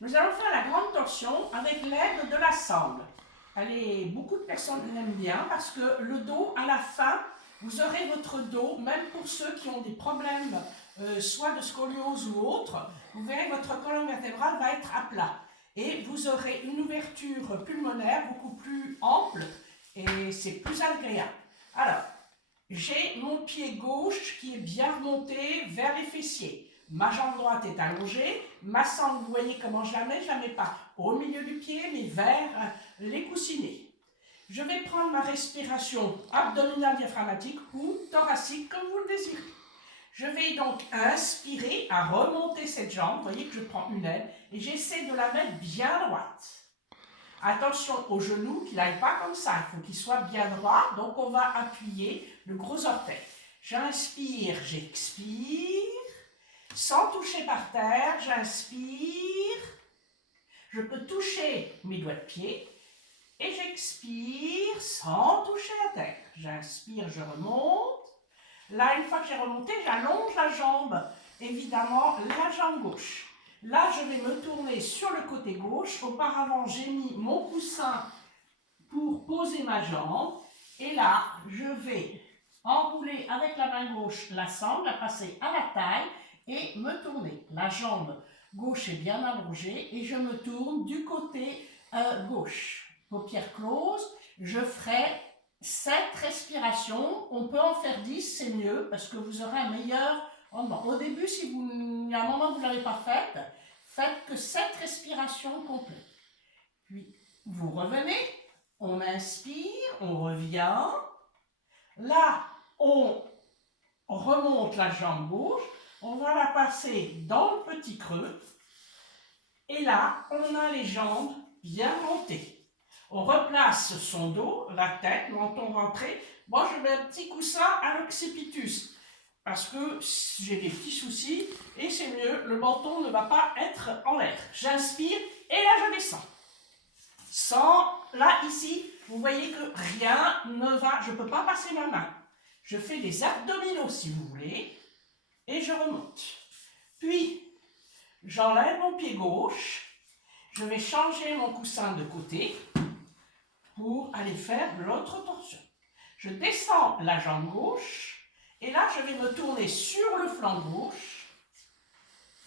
Nous allons faire la grande torsion avec l'aide de la sangle. Allez, beaucoup de personnes l'aiment bien parce que le dos, à la fin, vous aurez votre dos, même pour ceux qui ont des problèmes, soit de scoliose ou autre, vous verrez votre colonne vertébrale va être à plat. Et vous aurez une ouverture pulmonaire beaucoup plus ample et c'est plus agréable. Alors, j'ai mon pied gauche qui est bien remonté vers les fessiers. Ma jambe droite est allongée. Ma sangle, vous voyez comment je la mets pas au milieu du pied, mais vers les coussinets. Je vais prendre ma respiration abdominale diaphragmatique ou thoracique, comme vous le désirez. Je vais donc inspirer à remonter cette jambe. Vous voyez que je prends une aile et j'essaie de la mettre bien droite. Attention au genou, qu'il n'aille pas comme ça, il faut qu'il soit bien droit, donc on va appuyer le gros orteil. J'inspire, j'expire, sans toucher par terre, j'inspire, je peux toucher mes doigts de pied, et j'expire sans toucher à terre. J'inspire, je remonte. Là, une fois que j'ai remonté, j'allonge la jambe, évidemment la jambe gauche. Là, je vais me tourner sur le côté gauche. Auparavant, j'ai mis mon coussin pour poser ma jambe. Et là, je vais enrouler avec la main gauche la sangle, la passer à la taille et me tourner. La jambe gauche est bien allongée et je me tourne du côté gauche. Paupières closes, je ferai 7 respirations. On peut en faire 10, c'est mieux parce que vous aurez un meilleur rendement. Au début, si il y a un moment où vous ne l'avez pas faite, faites que 7 respirations complètes. Puis, vous revenez, on inspire, on revient. Là, on remonte la jambe gauche, on va la passer dans le petit creux. Et là, on a les jambes bien montées. On replace son dos, la tête, menton rentré. Moi, je mets un petit coussin à l'occipitus parce que j'ai des petits soucis et c'est mieux, le menton ne va pas être en l'air. J'inspire et là, je descends. Là, ici, vous voyez que rien ne va, je ne peux pas passer ma main. Je fais des abdominaux si vous voulez et je remonte. Puis, j'enlève mon pied gauche, je vais changer mon coussin de côté pour aller faire l'autre torsion. Je descends la jambe gauche et là je vais me tourner sur le flanc gauche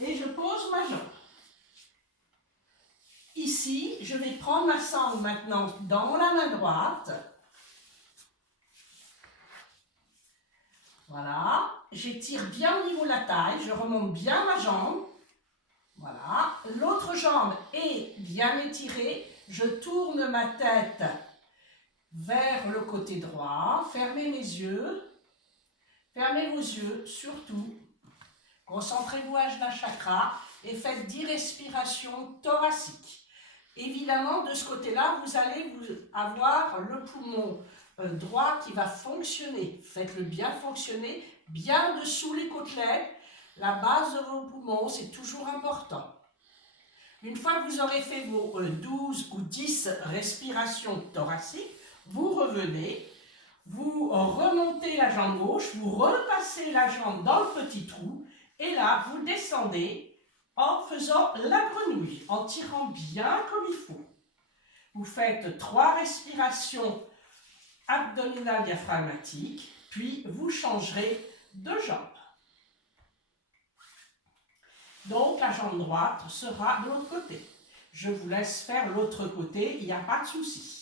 et je pose ma jambe. Ici, je vais prendre ma sangle maintenant dans la main droite. Voilà, j'étire bien au niveau de la taille, je remonte bien ma jambe. Voilà, l'autre jambe est bien étirée. Je tourne ma tête vers le côté droit. Fermez mes yeux. Fermez vos yeux, surtout. Concentrez-vous à Ajna Chakra et faites 10 respirations thoraciques. Évidemment, de ce côté-là, vous allez avoir le poumon droit qui va fonctionner. Faites-le bien fonctionner, bien dessous les côtelettes. La base de vos poumons, c'est toujours important. Une fois que vous aurez fait vos 12 ou 10 respirations thoraciques, vous revenez, vous remontez la jambe gauche, vous repassez la jambe dans le petit trou, et là, vous descendez en faisant la grenouille, en tirant bien comme il faut. Vous faites 3 respirations abdominales diaphragmatiques, puis vous changerez de jambe. Donc, la jambe droite sera de l'autre côté. Je vous laisse faire l'autre côté, il n'y a pas de souci.